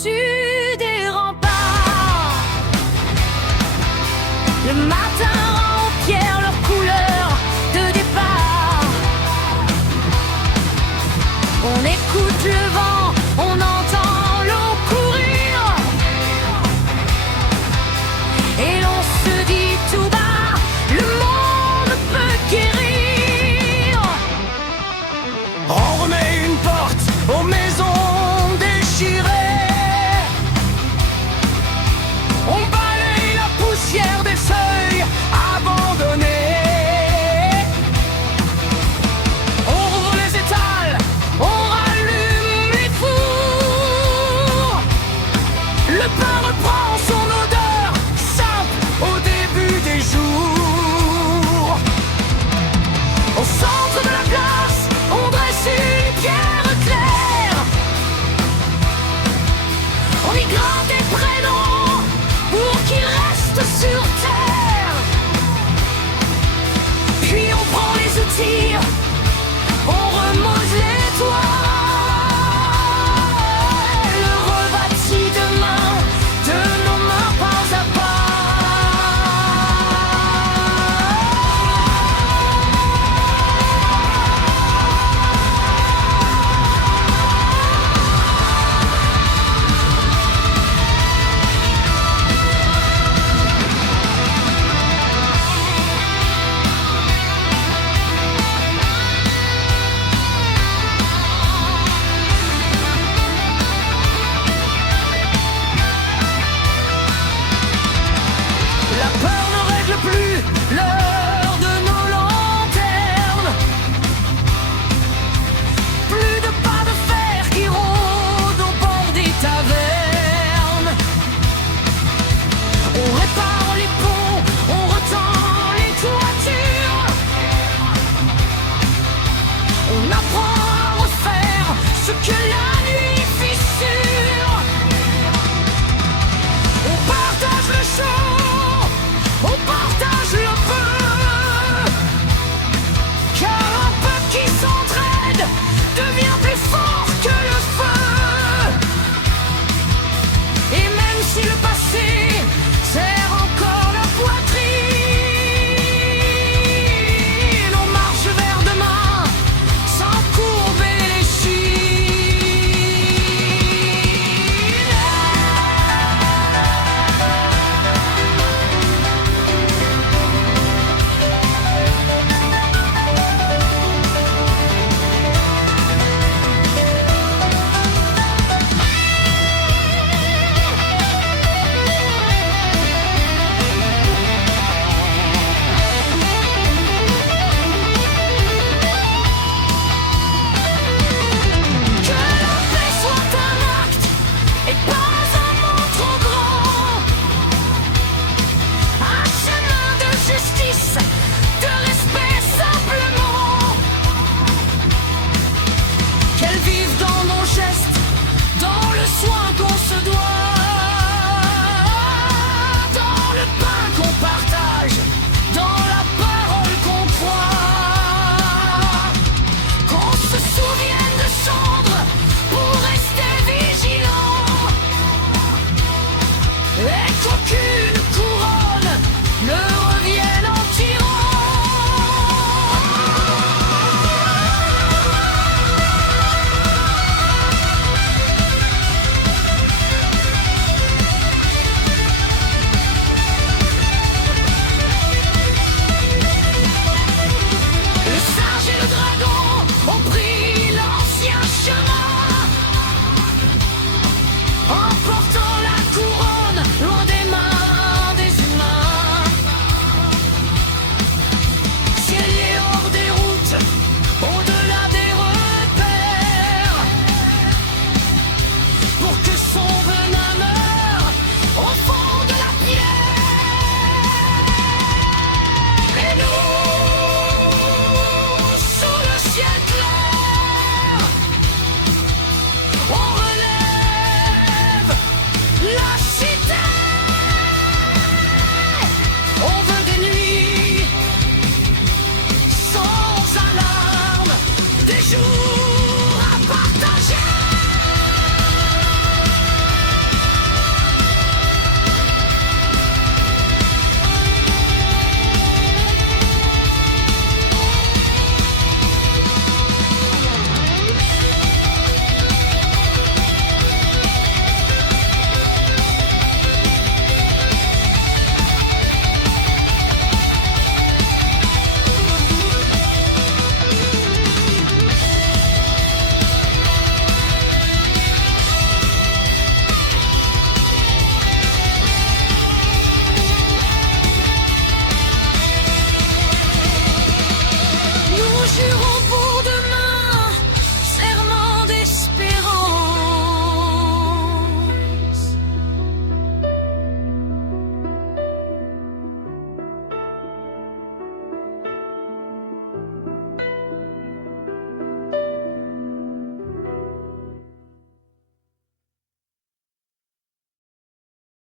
au-dessus des remparts. Le matin rend aux pierres leur couleur de départ. On écoute le vent, on entend l'eau courir, et l'on se dit tout bas, le monde peut guérir. On remet une porte aux maisons déchirées. On balaye la poussière des feuilles abandonnées. On rouvre les étals, on rallume les fours. Le pain reprend son odeur simple au début des jours. Au centre de la place, on dresse une pierre claire. On y grave des prêts